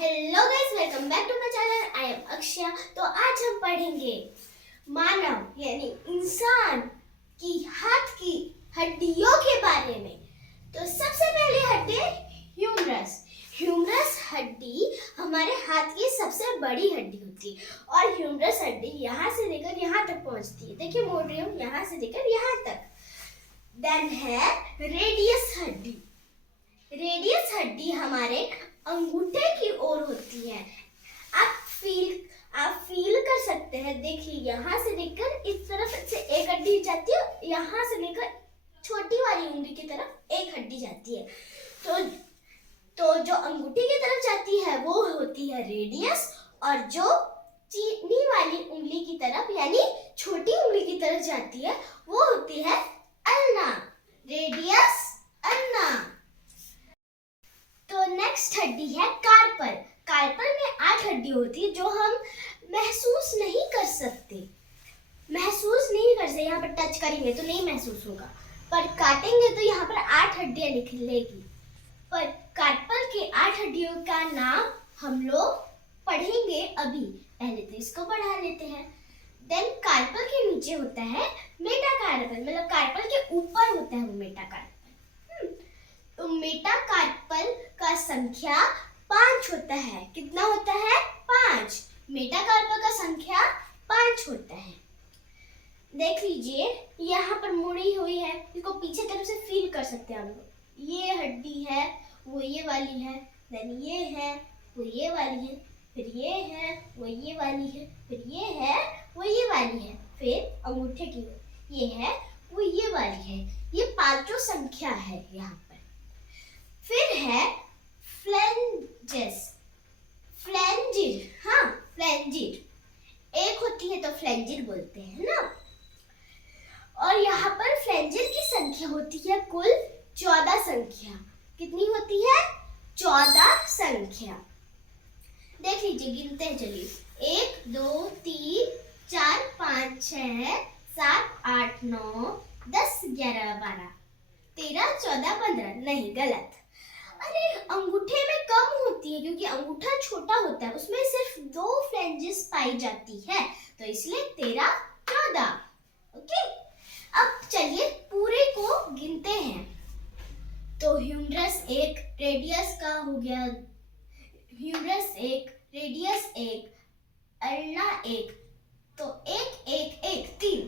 Hello guys, welcome back to my channel. I am Akshaya. तो आज हम पढ़ेंगे मानव यानी इंसान की हाथ की हड्डियों के बारे में। तो सबसे पहली हड्डी ह्यूमरस। ह्यूमरस हड्डी हमारे हाथ की सबसे बड़ी हड्डी होती है और ह्यूमरस हड्डी यहाँ से लेकर यहाँ तक पहुँचती है। देखिए मोड़ रही हूँ, यहाँ से लेकर यहाँ तक। देन है रेडियस हड्डी। रेडियस हड्डी हमारे अंगूठे की ओर होती है। आप फील कर सकते हैं। देखिए यहाँ से लेकर इस तरफ से एक हड्डी जाती है, यहाँ से लेकर छोटी वाली उंगली की तरफ एक हड्डी जाती है। तो जो अंगूठी की तरफ जाती है वो होती है रेडियस, और जो चीनी वाली उंगली की तरफ यानी छोटी उंगली की तरफ जाती है वो होती है अल्ना। Radius, ulna. तो नेक्स्ट हड्डी है कार्पल। कार्पल में 8 हड्डी होती है जो हम महसूस नहीं कर सकते। यहाँ पर टच करेंगे तो नहीं महसूस होगा, पर काटेंगे तो यहाँ पर 8 हड्डियां निकलेगी। पर कार्पल के 8 हड्डियों का नाम हम लोग पढ़ेंगे अभी। पहले तो इसको पढ़ा लेते हैं। देन कार्पल के नीचे होता है मेटाकार्पल, मतलब कार्पल के ऊपर होता है वो मेटाकार्पल। तो मेटाकार्पल का संख्या 5 होता है। कितना होता है? 5। मेटाकार्पल का संख्या 5 होता है। देख लीजिए यहाँ पर मुड़ी हुई है, इसको पीछे तरफ से फील कर सकते हैं हम लोग। ये हड्डी है, वो ये वाली है, देन ये है, वो ये वाली है, फिर ये है, वो ये वाली है, फिर ये है, वो ये वाली है, फिर अंगूठे की ये है, वो ये वाली है। ये 5 संख्या है यहाँ पर। फिर है फ्लेंजेस। फ्लेंजिड, हाँ फ्लेंजिड एक होती है तो फ्लेंजिड बोलते हैं ना। और यहाँ पर फ्लेंजिड की संख्या होती है कुल 14 संख्या। कितनी होती है? 14 संख्या। देख लीजिए, गिनते हैं चलिए। 1 2 3 4 5 6 7 8 9 10 11 12 13 14 15। नहीं, गलत। अरे अंगूठे में कम होती है क्योंकि अंगूठा छोटा होता है, उसमें सिर्फ 2 फ्लेंजेस पाई जाती है, तो इसलिए 13 14। ओके, अब चलिए पूरे को गिनते हैं। तो ह्यूमरस 1, रेडियस का हो गया, ह्यूमरस 1, रेडियस 1, अल्ना 1, तो 1 1 1 3,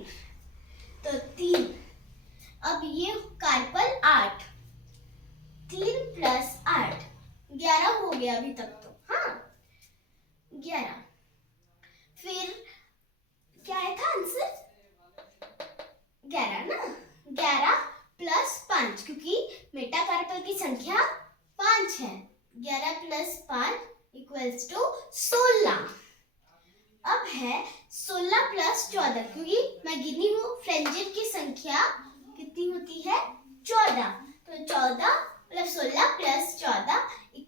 तो 3। अब ये कार्पल 8, 3 + 8 11 हो गया अभी तक तो। हाँ 11। फिर क्या था आंसर? 11 ना। 11 + 5, क्योंकि मेटाकार्पल की संख्या 5 है। 11 + 5 = 16। अब है 16 + 14, क्योंकि मैं गिनी हूँ फ्लेंजिड की संख्या कितनी होती है? 14। तो 14 मतलब 16 + 14 =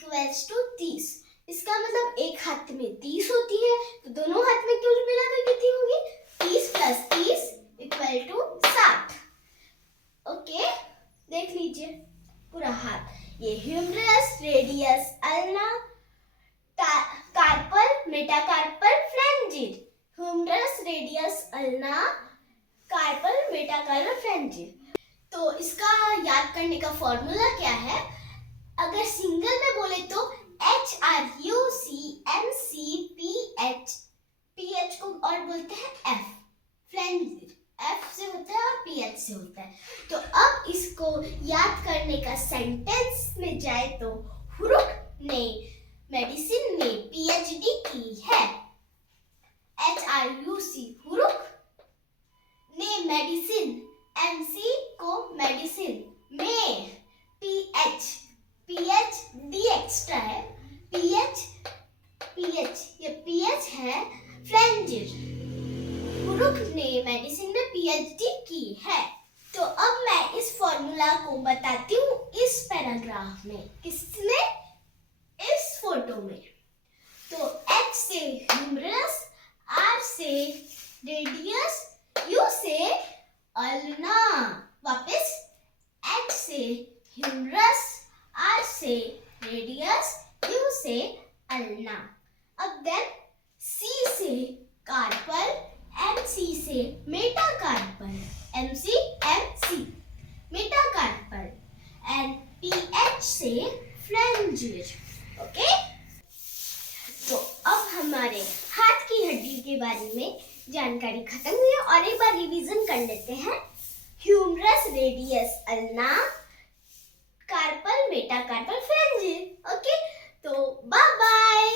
30। इसका मतलब एक हाथ में 30 होती है, तो दोनों हाथ में कुल मिलाकर कितनी होगी? 30 + 30 = 60। ओके, देख लीजिए पूरा हाथ। ये humerus, radius, ulna, carpal, metacarpal, phalanges. Humerus, radius, ulna, carpal, metacarpal, phalanges. तो इसका याद करने का फॉर्मूला क्या है? अगर सिंगल में बोले तो HRUCMCPH को और बोलते हैं F। फ्लेंजिड F से होता है और PH से होता है। तो अब इसको याद करने का सेंटेंस में जाए तो हुरुक ने मेडिसिन में PhD की है। HRUC हुरुक ने मेडिसिन, MC को मेडिसिन में, PH D एक्स्ट्रा है, PH ये PH है फ्लेंजिड। हुरुक ने मेडिसिन में PhD की है। तो अब मैं इस फॉर्मूला को बताती हूँ इस पैराग्राफ में। किसमें? इस फोटो में। तो H से ह्यूमरस, R से रेडियस, U से अल्ना। वापस H से ह्यूमरस, R से रेडियस, U से अल्ना। अब देन सी से कार्पल, MC से metacarpal, MC metacarpal, and PH से फ्लैंजियर। ओके, तो अब हमारे हाथ की हड्डी के बारे में जानकारी खत्म हुई है और एक बार रिवीजन कर लेते हैं। Humerus radius ulna, carpal metacarpal phalanges. Okay, तो बाय बाय।